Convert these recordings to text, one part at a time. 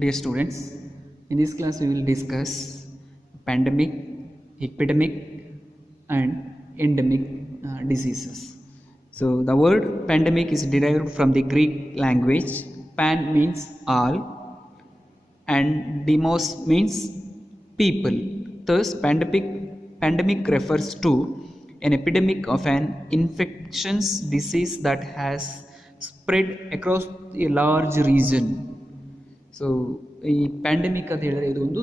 Dear students, in this class we will discuss pandemic, epidemic and endemic diseases. So the word pandemic is derived from the Greek language. Pan means all and demos means people. Thus pandemic refers to an epidemic of an infectious disease that has spread across a large region. So ಈ pandemic ಅಂತ ಹೇಳಿದ್ರೆ ಇದು ಒಂದು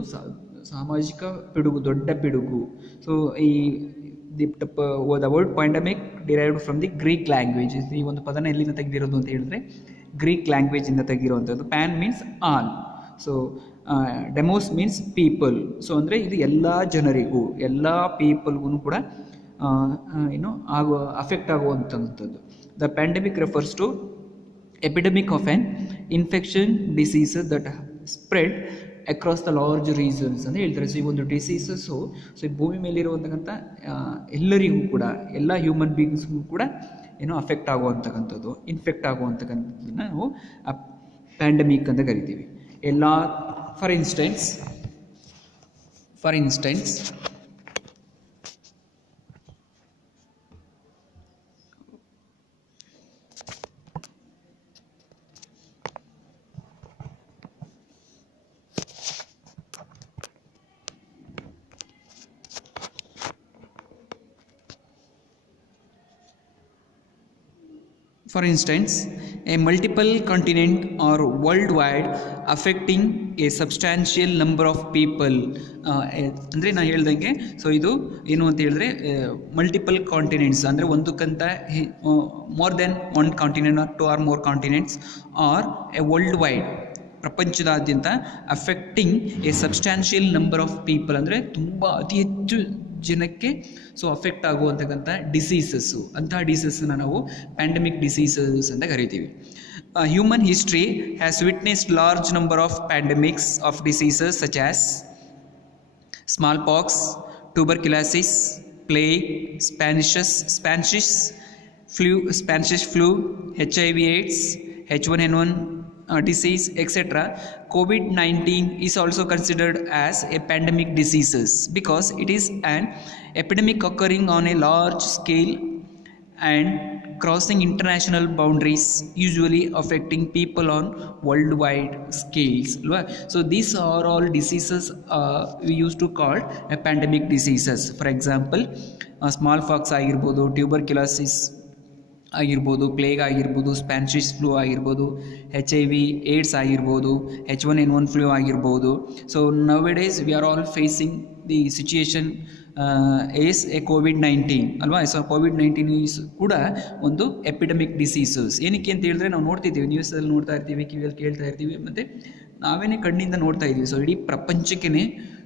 ಸಾಮಾಜಿಕ ಪಿಡುಗು, ದೊಡ್ಡ ಪಿಡುಗು. So ಈ the word pandemic derived from the Greek language. ಈ ಒಂದು ಪದನ ಎಲ್ಲಿಂದ ತೆಗೆದಿರೋದು ಅಂತ ಹೇಳಿದ್ರೆ ಗ್ರೀಕ್ ಲ್ಯಾಂಗ್ವೇಜಿಂದ ತೆಗೆದಿರುವಂಥದ್ದು. Pan means all, so demos means people. So ಅಂದರೆ ಇದು ಎಲ್ಲ ಜನರಿಗೂ, ಎಲ್ಲ ಪೀಪಲ್ಗೂ ಕೂಡ ಅಫೆಕ್ಟ್ ಆಗುವಂಥದ್ದು. The pandemic refers to epidemic of an infection diseases that spread across the large regions ಅಂತ ಹೇಳ್ತಾರೆ. ಸೊ ಈ ಒಂದು ಡಿಸೀಸಸ್ಸು ಈ ಭೂಮಿ ಮೇಲಿರುವಂತಕ್ಕಂಥ ಎಲ್ಲರಿಗೂ ಕೂಡ, ಎಲ್ಲ ಹ್ಯೂಮನ್ ಬೀಯಿಂಗ್ಸ್ಗೂ ಕೂಡ ಅಫೆಕ್ಟ್ ಆಗುವಂತಕ್ಕಂಥದ್ದು, ಇನ್ಫೆಕ್ಟ್ ಆಗುವಂತಕ್ಕಂಥದ್ದನ್ನ ನಾವು ಪ್ಯಾಂಡಮಿಕ್ ಅಂತ ಕರಿತೀವಿ. ಎಲ್ಲ for instance a multiple continent or worldwide affecting a substantial number of people. ಅಂದರೆ ನಾನು ಹೇಳ್ದಂಗೆ, ಸೊ ಇದು ಏನು ಅಂತ ಹೇಳಿದ್ರೆ ಮಲ್ಟಿಪಲ್ ಕಾಂಟಿನೆಂಟ್ಸ್ ಅಂದರೆ ಒಂದಕ್ಕಿಂತ more than one continent or two or more continents or a worldwide, ಪ್ರಪಂಚದಾದ್ಯಂತ affecting a substantial number of people ಅಂದರೆ ತುಂಬ ಅತಿ ಹೆಚ್ಚು ಜನಕ್ಕೆ ಸೊ ಅಫೆಕ್ಟ್ ಆಗುವಂತಕ್ಕಂಥ ಡಿಸೀಸಸ್ಸು, ಅಂತಹ ಡಿಸೀಸನ್ನ ನಾವು ಪ್ಯಾಂಡಮಿಕ್ ಡಿಸೀಸಸ್ ಅಂತ ಕರಿತೀವಿ. Human history has witnessed large number of pandemics of diseases such as smallpox, tuberculosis, plague, Spanish flu, HIV AIDS, H1N1 disease, etc. COVID-19 is also considered as a pandemic disease because it is an epidemic occurring on a large scale and crossing international boundaries, usually affecting people on worldwide scales. So these are all diseases we used to call a pandemic diseases. For example, smallpox ಆಗಿರ್ಬೋದು, tuberculosis ಆಗಿರ್ಬೋದು, plague ಆಗಿರ್ಬೋದು, Spanish flu ಆಗಿರ್ಬೋದು, HIV AIDS ಆಗಿರ್ಬೋದು, H1N1 flu ಆಗಿರ್ಬೋದು. So nowadays we are all facing the situation as a COVID-19 ಅಲ್ವಾ. So COVID-19 is ಕೂಡ ಒಂದು epidemic diseases. ಏನಕ್ಕೆ ಅಂತ ಹೇಳಿದ್ರೆ ನಾವು ನೋಡ್ತಿದ್ದೀವಿ, ನ್ಯೂಸಲ್ಲಿ ನೋಡ್ತಾ ಇರ್ತೀವಿ, ಕಿವಿಯಲ್ಲಿ ಕೇಳ್ತಾ ಇರ್ತೀವಿ, ಮತ್ತು ನಾವೇನೇ ಕಣ್ಣಿಂದ ನೋಡ್ತಾ ಇದ್ದೀವಿ. ಸೊ ಇಡೀ ಪ್ರಪಂಚಕ್ಕೆ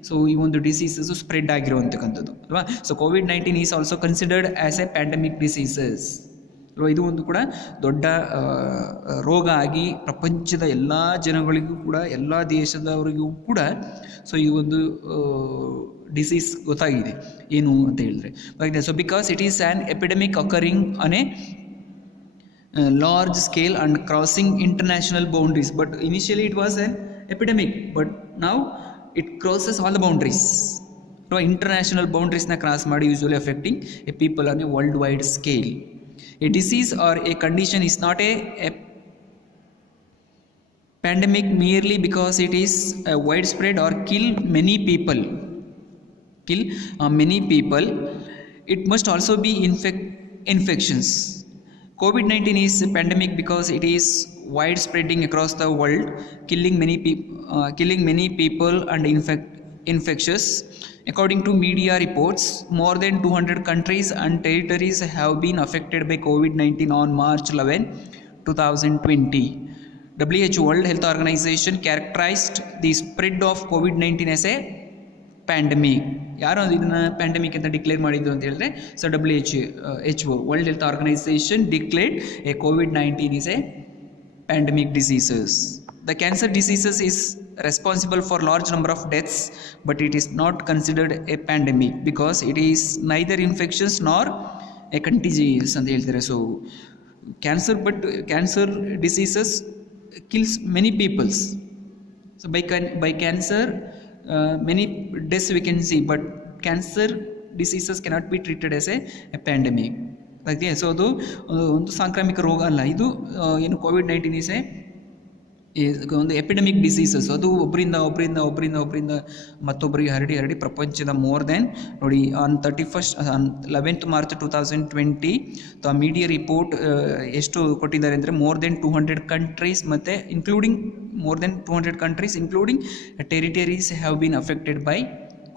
ಸೊ ಈ ಒಂದು ಡಿಸೀಸಸ್ಸು ಸ್ಪ್ರೆಡ್ ಆಗಿರುವಂತಕ್ಕಂಥದ್ದು ಅಲ್ವಾ. So COVID-19 is also considered as A pandemic diseases. ಇದು ಒಂದು ಕೂಡ ದೊಡ್ಡ ರೋಗ ಆಗಿ ಪ್ರಪಂಚದ ಎಲ್ಲ ಜನಗಳಿಗೂ ಕೂಡ, ಎಲ್ಲ ದೇಶದವರಿಗೂ ಕೂಡ ಸೊ ಈ ಒಂದು ಡಿಸೀಸ್ ಗೊತ್ತಾಗಿದೆ ಏನು ಅಂತ ಹೇಳಿದ್ರೆ. So because it is an epidemic occurring on A large scale and crossing international boundaries, but initially it was an epidemic, but now it crosses all the boundaries. So international boundaries na cross ಮಾಡಿ usually affecting a people on a worldwide scale. A disease or a condition is not a pandemic merely because it is widespread or kill many people. It must also be infections. COVID-19 is a pandemic because it is widespreading across the world, killing many people and infectious. According to media reports, more than 200 countries and territories have been affected by COVID-19 on March 11, 2020. WHO, World Health Organization, characterized the spread of COVID-19 as a pandemic. ಯಾರು ಇದನ್ನು pandemic ಅಂತ declare ಮಾಡಿದ್ದು ಅಂತ ಹೇಳಿದ್ರೆ, so WHO, world health organisation, declared a COVID-19 is a pandemic diseases. The cancer diseases is responsible for large number of deaths, but it is not considered a pandemic because it is neither infectious nor a contagious ಅಂತ ಹೇಳ್ತಾರೆ. So cancer diseases kills many peoples, So by cancer, many deaths we can see, but cancer diseases cannot be treated as a pandemic. Okay, so ಅದು ಒಂದು ಸಾಂಕ್ರಾಮಿಕ ರೋಗ ಅಲ್ಲ, ಇದು ಏನು COVID-19 ಒಂದು ಎಪಿಡೆಮಿಕ್ ಡಿಸೀಸಸ್. ಅದು ಒಬ್ಬರಿಂದ ಮತ್ತೊಬ್ಬರಿಗೆ ಹರಡಿ ಪ್ರಪಂಚದ ಮೋರ್ ದೆನ್ ನೋಡಿ on 11th March 2020 the media report ಎಷ್ಟು ಕೊಟ್ಟಿದ್ದಾರೆ ಅಂದರೆ ಮೋರ್ ದೆನ್ 200 ಕಂಟ್ರೀಸ್ ಮತ್ತು including more than 200 countries including territories have been affected by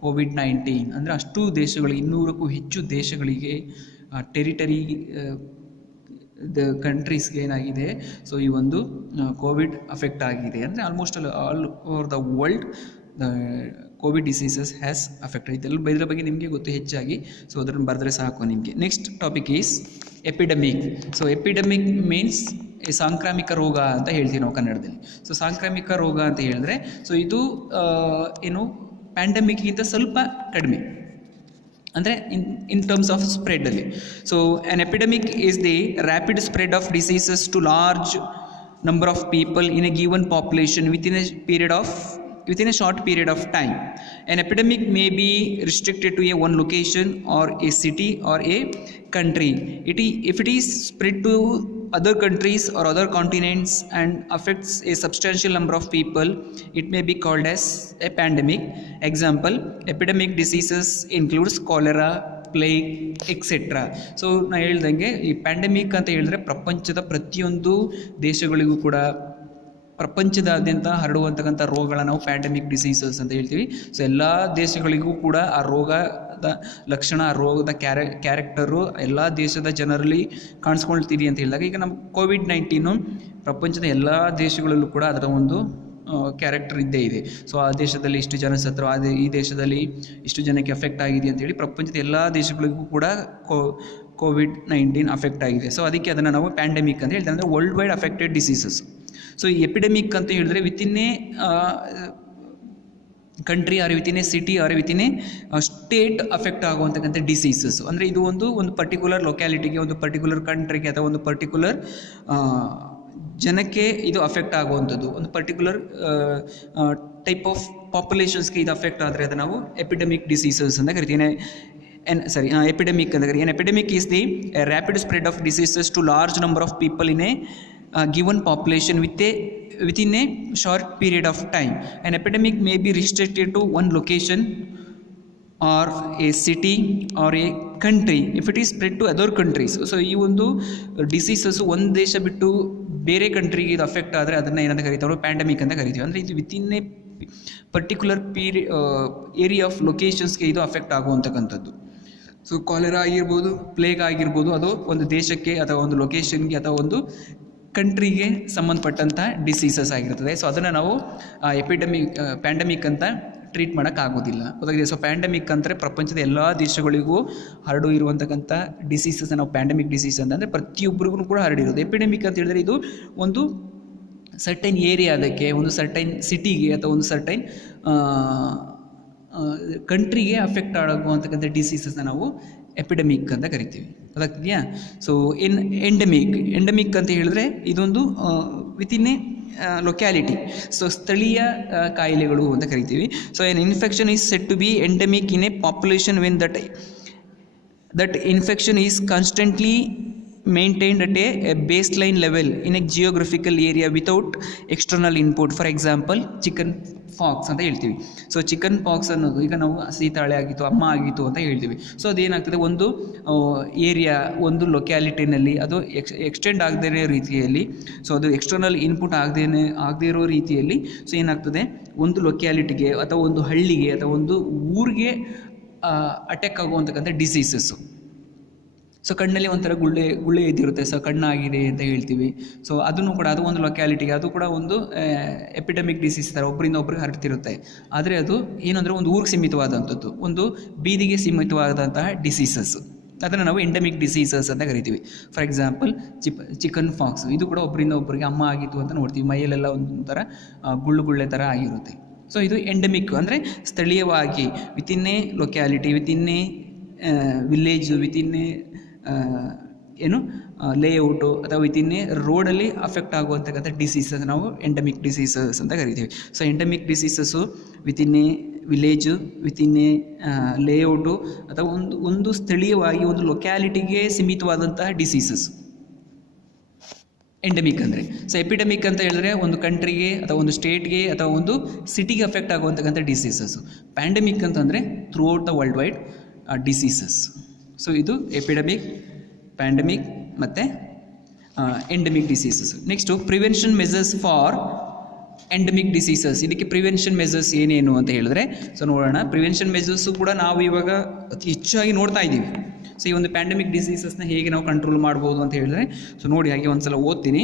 COVID-19. ಅಂದರೆ ಅಷ್ಟು ದೇಶಗಳಿಗೆ, 200ಕ್ಕೂ ಹೆಚ್ಚು ದೇಶಗಳಿಗೆ ಟೆರಿಟರಿ ಕಂಟ್ರೀಸ್ಗೆ ಏನಾಗಿದೆ, ಸೊ ಈ ಒಂದು ಕೋವಿಡ್ ಅಫೆಕ್ಟ್ ಆಗಿದೆ. ಅಂದರೆ almost all over the world Covid diseases has affected. ಇದರ ಬಗ್ಗೆ ನಿಮಗೆ ಗೊತ್ತು ಹೆಚ್ಚಾಗಿ, ಸೊ ಅದನ್ನು ಬರೆದ್ರೆ ಸಾಕು ನಿಮಗೆ. Next topic is epidemic. So epidemic means ಸಾಂಕ್ರಾಮಿಕ ರೋಗ ಅಂತ ಹೇಳ್ತೀವಿ ನಾವು ಕನ್ನಡದಲ್ಲಿ. ಸೊ ಸಾಂಕ್ರಾಮಿಕ ರೋಗ ಅಂತ ಹೇಳಿದ್ರೆ, ಸೊ ಇದು ಏನು ಪ್ಯಾಂಡಮಿಕ್ಗಿಂತ ಸ್ವಲ್ಪ ಕಡಿಮೆ, ಅಂದರೆ ಇನ್ ಟರ್ಮ್ಸ್ ಆಫ್ ಸ್ಪ್ರೆಡಲ್ಲಿ. So an epidemic is the rapid spread of diseases to large number of people in a given population within a short period of time. An epidemic may be restricted to one location or a city or a country. If it is spread to other countries or other continents and affects a substantial number of people, it may be called as a pandemic. Example, epidemic diseases includes cholera, plague etcetera. So ನಾನು ಹೇಳ್ದಂಗೆ ಈ pandemic ಅಂತ ಹೇಳಿದ್ರೆ ಪ್ರಪಂಚದ ಪ್ರತಿಯೊಂದು ದೇಶಗಳಿಗೂ ಕೂಡ, ಪ್ರಪಂಚದಾದ್ಯಂತ ಹರಡುವಂತಕ್ಕಂಥ ರೋಗಗಳನ್ನ ನಾವು ಪ್ಯಾಂಡಮಿಕ್ ಡಿಸೀಸಸ್ ಅಂತ ಹೇಳ್ತೀವಿ. ಸೊ ಎಲ್ಲ ದೇಶಗಳಿಗೂ ಕೂಡ ಆ ರೋಗದ ಲಕ್ಷಣ, ಆ ರೋಗದ ಕ್ಯಾರೆಕ್ಟರು ಎಲ್ಲ ದೇಶದ ಜನರಲ್ಲಿ ಕಾಣಿಸ್ಕೊಳ್ತೀರಿ ಅಂತ ಹೇಳಿದಾಗ, ಈಗ ನಮ್ಮ COVID-19 ಪ್ರಪಂಚದ ಎಲ್ಲ ದೇಶಗಳಲ್ಲೂ ಕೂಡ ಅದರ ಒಂದು ಕ್ಯಾರೆಕ್ಟರ್ ಇದ್ದೇ ಇದೆ. ಸೊ ಆ ದೇಶದಲ್ಲಿ ಇಷ್ಟು ಜನ ಸತ್ರು, ಈ ದೇಶದಲ್ಲಿ ಇಷ್ಟು ಜನಕ್ಕೆ ಅಫೆಕ್ಟ್ ಆಗಿದೆ ಅಂತೇಳಿ ಪ್ರಪಂಚದ ಎಲ್ಲ ದೇಶಗಳಿಗೂ ಕೂಡ COVID-19 ಅಫೆಕ್ಟ್ ಆಗಿದೆ. ಸೊ ಅದಕ್ಕೆ ಅದನ್ನು ನಾವು ಪ್ಯಾಂಡಮಿಕ್ ಅಂತ ಹೇಳ್ತಾರೆ, ಅಂದರೆ worldwide affected diseases. So ಈ ಎಪಿಡೆಮಿಕ್ ಅಂತ ಹೇಳಿದ್ರೆ within a country or within a city or within a state affect ಆಗುವಂತಕ್ಕಂಥ ಡಿಸೀಸಸ್. ಅಂದರೆ ಇದು ಒಂದು ಪರ್ಟಿಕ್ಯುಲರ್ ಲೊಕ್ಯಾಲಿಟಿಗೆ, ಒಂದು ಪರ್ಟಿಕ್ಯುಲರ್ ಕಂಟ್ರಿಗೆ ಅಥವಾ ಒಂದು ಪರ್ಟಿಕ್ಯುಲರ್ ಜನಕ್ಕೆ ಇದು ಅಫೆಕ್ಟ್ ಆಗುವಂಥದ್ದು, ಒಂದು ಪರ್ಟಿಕ್ಯುಲರ್ ಟೈಪ್ ಆಫ್ ಪಾಪ್ಯುಲೇಷನ್ಸ್ಗೆ ಇದು ಅಫೆಕ್ಟ್ ಆದರೆ ಅದು ನಾವು ಎಪಿಡೆಮಿಕ್ ಡಿಸೀಸಸ್ ಅಂತ ಕರಿತೀವಿ. ಎಪಿಡೆಮಿಕ್ ಅಂತ ಕರೀತೀವಿ. Epidemic is the rapid spread of diseases to large number of people in a given population within a short period of time. An epidemic may be restricted to one location or a city or a country if it is spread to other countries. So ಈ ಒಂದು diseases ಒಂದು ದೇಶ ಬಿಟ್ಟು ಬೇರೆ ಕಂಟ್ರಿಗೆ ಇದು affect ಆದರೆ ಅದನ್ನು ಏನಂತ ಕರಿತೀವಿ, ಪ್ಯಾಂಡಮಿಕ್ ಅಂತ ಕರಿತೀವಿ. ಅಂದರೆ ಇದು within a particular area of ಲೊಕೇಶನ್ಸ್ಗೆ ಇದು ಅಫೆಕ್ಟ್ ಆಗುವಂತಕ್ಕಂಥದ್ದು. ಸೊ ಕಾಲೆರಾ ಆಗಿರ್ಬೋದು, ಪ್ಲೇಗ್ ಆಗಿರ್ಬೋದು, ಅದು ಒಂದು ದೇಶಕ್ಕೆ ಅಥವಾ ಒಂದು ಲೊಕೇಶನ್ಗೆ ಅಥವಾ ಒಂದು ಕಂಟ್ರಿಗೆ ಸಂಬಂಧಪಟ್ಟಂಥ ಡಿಸೀಸಸ್ ಆಗಿರ್ತದೆ. ಸೊ ಅದನ್ನು ನಾವು ಪ್ಯಾಂಡಮಿಕ್ ಅಂತ ಟ್ರೀಟ್ ಮಾಡೋಕ್ಕಾಗೋದಿಲ್ಲ. ಗೊತ್ತಾಗಿದೆ. ಸೊ ಪ್ಯಾಂಡಮಿಕ್ ಅಂದರೆ ಪ್ರಪಂಚದ ಎಲ್ಲ ದೇಶಗಳಿಗೂ ಹರಡು ಇರುವಂತಕ್ಕಂಥ ಡಿಸೀಸಸ್ ನಾವು ಪ್ಯಾಂಡಮಿಕ್ ಡಿಸೀಸ್ ಅಂದರೆ ಪ್ರತಿಯೊಬ್ಬರಿಗೂ ಕೂಡ ಹರಡಿರೋದು. ಎಪಿಡೆಮಿಕ್ ಅಂತ ಹೇಳಿದ್ರೆ ಇದು ಒಂದು ಸರ್ಟೈನ್ ಏರಿಯಾದಕ್ಕೆ, ಒಂದು ಸರ್ಟೈನ್ ಸಿಟಿಗೆ ಅಥವಾ ಒಂದು ಸರ್ಟೈನ್ ಕಂಟ್ರಿಗೆ ಅಫೆಕ್ಟ್ ಆಗುವಂತಕ್ಕಂಥ ಡಿಸೀಸಸ್ನ ನಾವು ಎಪಿಡೆಮಿಕ್ ಅಂತ ಕರಿತೀವಿ. ಗೊತ್ತಾಗ್ತಿದೆಯಾ? ಸೊ ಎಂಡಮಿಕ್ ಅಂತ ಹೇಳಿದ್ರೆ ಇದೊಂದು ವಿತಿನ್ ಎ ಲೊಕ್ಯಾಲಿಟಿ, ಸೊ ಸ್ಥಳೀಯ ಕಾಯಿಲೆಗಳು ಅಂತ ಕರಿತೀವಿ. So an infection is said to be endemic in a population when that infection is constantly maintained at a baseline level in a geographical area without external input. For example chicken pox ಅಂತ ಹೇಳ್ತೀವಿ. So chicken pox ಅನ್ನೋದು, ಈಗ ನಾವು ಸೀತಾಳೆ ಆಗಿತ್ತು, ಅಮ್ಮ ಆಗಿತ್ತು ಅಂತ ಹೇಳ್ತೀವಿ. ಸೊ ಅದೇನಾಗ್ತದೆ, ಒಂದು ಏರಿಯಾ, ಒಂದು ಲೊಕ್ಯಾಲಿಟಿನಲ್ಲಿ ಅದು ಎಕ್ಸ್ಟೆಂಡ್ ಆಗದೇ ಇರೋ ರೀತಿಯಲ್ಲಿ, ಸೊ ಅದು ಎಕ್ಸ್ಟರ್ನಲ್ ಇನ್ಪುಟ್ ಆಗದೇ ಇರೋ ರೀತಿಯಲ್ಲಿ, ಸೊ ಏನಾಗ್ತದೆ, ಒಂದು ಲೊಕ್ಯಾಲಿಟಿಗೆ ಅಥವಾ ಒಂದು ಹಳ್ಳಿಗೆ ಅಥವಾ ಒಂದು ಊರಿಗೆ ಅಟ್ಯಾಕ್ ಆಗುವಂತಕ್ಕಂಥ ಡಿಸೀಸಸ್ಸು. ಸೊ ಕಣ್ಣಲ್ಲಿ ಒಂಥರ ಗುಳ್ಳೆ ಎದ್ದಿರುತ್ತೆ, ಸೊ ಕಣ್ಣಾಗಿದೆ ಅಂತ ಹೇಳ್ತೀವಿ. ಸೊ ಅದನ್ನು ಕೂಡ, ಅದು ಒಂದು ಲೊಕ್ಯಾಲಿಟಿಗೆ, ಅದು ಕೂಡ ಒಂದು ಎಪಿಡೆಮಿಕ್ ಡಿಸೀಸ್ ಥರ ಒಬ್ಬರಿಂದ ಒಬ್ಬರಿಗೆ ಹರಡ್ತಿರುತ್ತೆ. ಆದರೆ ಅದು ಏನಂದರೆ ಒಂದು ಊರಿಗೆ ಸೀಮಿತವಾದಂಥದ್ದು, ಒಂದು ಬೀದಿಗೆ ಸೀಮಿತವಾದಂತಹ ಡಿಸೀಸಸ್, ಅದನ್ನು ನಾವು ಎಂಡಮಿಕ್ ಡಿಸೀಸಸ್ ಅಂತ ಕರಿತೀವಿ. ಫಾರ್ ಎಕ್ಸಾಂಪಲ್ ಚಿಕನ್ ಪಾಕ್ಸ್, ಇದು ಕೂಡ ಒಬ್ಬರಿಂದ ಒಬ್ಬರಿಗೆ ಅಮ್ಮ ಆಗಿತ್ತು ಅಂತ ನೋಡ್ತೀವಿ. ಮೈಯಲ್ಲೆಲ್ಲ ಒಂಥರ ಗುಳ್ಳೆ ಥರ ಆಗಿರುತ್ತೆ. ಸೊ ಇದು ಎಂಡಮಿಕ್ ಅಂದರೆ ಸ್ಥಳೀಯವಾಗಿ within A locality, within A village, within A ಏನು ಲೇಔಟು ಅಥವಾ ವಿತಿನ್ ಎ ರೋಡಲ್ಲಿ ಅಫೆಕ್ಟ್ ಆಗುವಂತಕ್ಕಂಥ ಡಿಸೀಸಸ್ ನಾವು ಎಂಡಮಿಕ್ ಡಿಸೀಸಸ್ ಅಂತ ಕರಿತೀವಿ. So endemic diseases within A village, within A layout ಅಥವಾ ಒಂದು ಸ್ಥಳೀಯವಾಗಿ ಒಂದು ಲೊಕ್ಯಾಲಿಟಿಗೆ ಸೀಮಿತವಾದಂತಹ ಡಿಸೀಸಸ್ ಎಂಡಮಿಕ್ ಅಂದರೆ. ಸೊ ಎಪಿಡೆಮಿಕ್ ಅಂತ ಹೇಳಿದ್ರೆ ಒಂದು ಕಂಟ್ರಿಗೆ ಅಥವಾ ಒಂದು ಸ್ಟೇಟ್ಗೆ ಅಥವಾ ಒಂದು ಸಿಟಿಗೆ ಅಫೆಕ್ಟ್ ಆಗುವಂತಕ್ಕಂಥ ಡಿಸೀಸಸ್ಸು. ಪ್ಯಾಂಡಮಿಕ್ ಅಂತಂದರೆ through out the world wide diseases. So ಇದು ಎಪಿಡೆಮಿಕ್, ಪ್ಯಾಂಡಮಿಕ್ ಮತ್ತು endemic diseases. Next prevention Messrs for endemic diseases. ಇದಕ್ಕೆ ಪ್ರಿವೆನ್ಷನ್ ಮೆಸರ್ಸ್ ಏನೇನು ಅಂತ ಹೇಳಿದ್ರೆ, ಸೊ ನೋಡೋಣ. ಪ್ರಿವೆನ್ಷನ್ ಮೆಸರ್ಸು ಕೂಡ ನಾವು ಇವಾಗ ಅತಿ ಹೆಚ್ಚಾಗಿ ನೋಡ್ತಾ ಇದ್ದೀವಿ. ಸೊ ಈ ಒಂದು ಪ್ಯಾಂಡಮಿಕ್ ಡಿಸೀಸಸ್ನ ಹೇಗೆ ನಾವು ಕಂಟ್ರೋಲ್ ಮಾಡ್ಬೋದು ಅಂತ ಹೇಳಿದ್ರೆ, ಸೊ ನೋಡಿ ಹಾಗೆ ಒಂದು ಸಲ ಓದ್ತೀನಿ.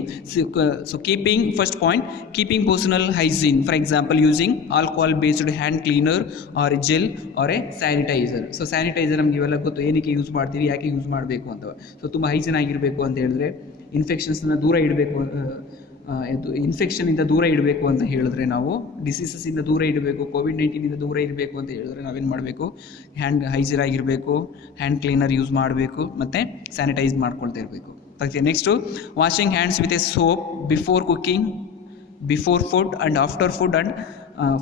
So keeping, first point, keeping personal hygiene, for example using alcohol based hand cleaner or gel or a sanitiser. So sanitiser ನಮ್ಗೆ ಇವೆಲ್ಲ ಗೊತ್ತು, ಏನಕ್ಕೆ ಯೂಸ್ ಮಾಡ್ತೀವಿ, ಯಾಕೆ ಯೂಸ್ ಮಾಡಬೇಕು ಅಂತ. ಸೊ ತುಂಬ ಹೈಜೀನ್ ಆಗಿರಬೇಕು ಅಂತ ಹೇಳಿದ್ರೆ, ಇನ್ಫೆಕ್ಷನ್ಸ್ನ ದೂರ ಇಡಬೇಕು, ಇನ್ಫೆಕ್ಷನಿಂದ ದೂರ ಇಡಬೇಕು ಅಂತ ಹೇಳಿದ್ರೆ, ನಾವು ಡಿಸೀಸಸ್ಸಿಂದ ದೂರ ಇಡಬೇಕು, ಕೋವಿಡ್-19 ದೂರ ಇರಬೇಕು ಅಂತ ಹೇಳಿದ್ರೆ ನಾವೇನು ಮಾಡಬೇಕು, ಹ್ಯಾಂಡ್ ಹೈಜೀನ್ ಆಗಿರಬೇಕು, ಹ್ಯಾಂಡ್ ಕ್ಲೀನರ್ ಯೂಸ್ ಮಾಡಬೇಕು ಮತ್ತು ಸ್ಯಾನಿಟೈಸ್ ಮಾಡ್ಕೊಳ್ತಾ ಇರಬೇಕು. Next washing hands with A soap before cooking, before food and after food and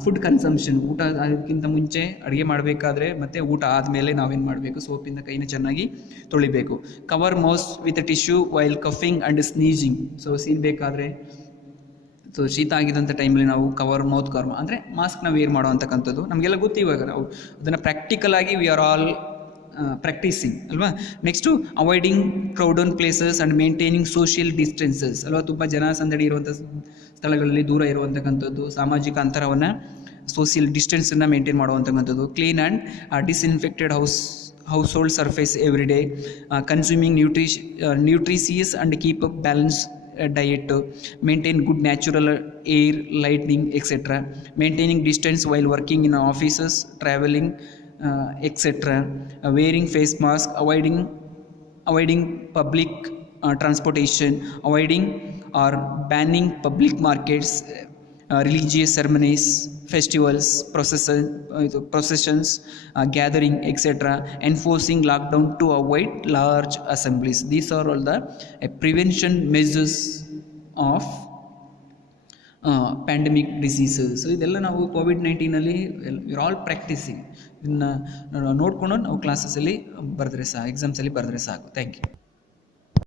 food consumption. ಊಟ ಅದಕ್ಕಿಂತ ಮುಂಚೆ ಅಡುಗೆ ಮಾಡಬೇಕಾದ್ರೆ ಮತ್ತು ಊಟ ಆದಮೇಲೆ ನಾವೇನು ಮಾಡಬೇಕು, ಸೋಪಿಂದ ಕೈನ ಚೆನ್ನಾಗಿ ತೊಳಿಬೇಕು. Cover mouth with tissue while coughing and sneezing. So ಸೀನ್ಬೇಕಾದ್ರೆ, ಸೊ ಶೀತ ಆಗಿದ್ದಂಥ ಟೈಮಲ್ಲಿ ನಾವು ಮೌತ್ ಕವರ್ ಅಂದರೆ ಮಾಸ್ಕ್ನ ವೇರ್ ಮಾಡೋ ಅಂತಕ್ಕಂಥದ್ದು ನಮಗೆಲ್ಲ ಗೊತ್ತು. ಇವಾಗ ನಾವು ಅದನ್ನು ಪ್ರಾಕ್ಟಿಕಲ್ ಆಗಿ ವಿ ಆರ್ ಆಲ್ ಪ್ರಾಕ್ಟೀಸಿಂಗ್ ಅಲ್ವಾ. Next avoiding crowded places and maintaining social distances ಅಲ್ವಾ. ತುಂಬ ಜನ ಸಂದಡಿ ಇರುವಂಥ ಸ್ಥಳಗಳಲ್ಲಿ ದೂರ ಇರುವಂತಕ್ಕಂಥದ್ದು, ಸಾಮಾಜಿಕ ಅಂತರವನ್ನು, ಸೋಷಿಯಲ್ ಡಿಸ್ಟೆನ್ಸನ್ನು ಮೇಂಟೈನ್ ಮಾಡುವಂತಕ್ಕಂಥದ್ದು. Clean and disinfected household surface every day, consuming nutritious and keep a balanced diet, maintain good natural air, lighting, etc., maintaining distance while working in offices, traveling, etc., wearing face mask, avoiding public transportation, avoiding or banning public markets, religious ceremonies, festivals, processions, gathering, etc., enforcing lockdown to avoid large assemblies. These are all the prevention measures of pandemic diseases. So ಇದೆಲ್ಲ ನಾವು ಕೋವಿಡ್-19 we are all practising. ಇದನ್ನು ನೋಡಿಕೊಂಡು ನಾವು ಕ್ಲಾಸಸ್ಸಲ್ಲಿ ಬರೆದ್ರೆ ಸಾಕು, ಎಕ್ಸಾಮ್ಸಲ್ಲಿ ಬರೆದ್ರೆ ಸಾಕು. Thank you.